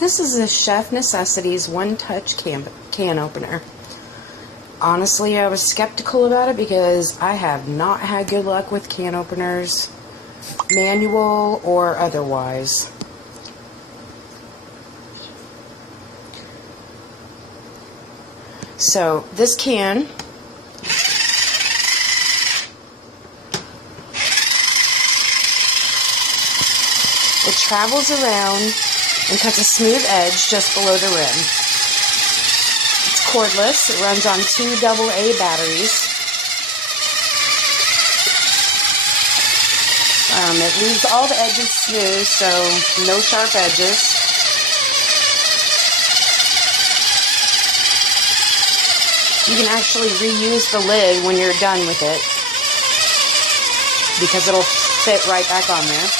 This is a Chef Necessities one-touch can opener. Honestly, I was skeptical about it because I have not had good luck with can openers, manual or otherwise. So this can it travels around and cuts a smooth edge just below the rim. It's cordless. It runs on 2 AA batteries. It leaves all the edges smooth, so no sharp edges. You can actually reuse the lid when you're done with it because it'll fit right back on there.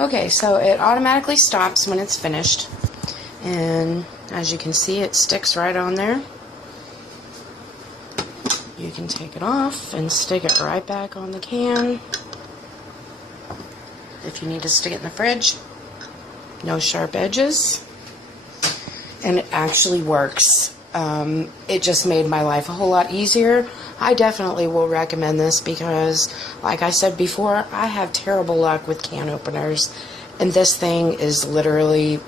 Okay, so it automatically stops when it's finished, and as you can see, it sticks right on there. You can take it off and stick it right back on the can if you need to stick it in the fridge. No sharp edges, and it actually works. It just made my life a whole lot easier. I definitely will recommend this because, like I said before, I have terrible luck with can openers, and this thing is literally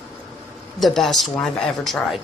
the best one I've ever tried.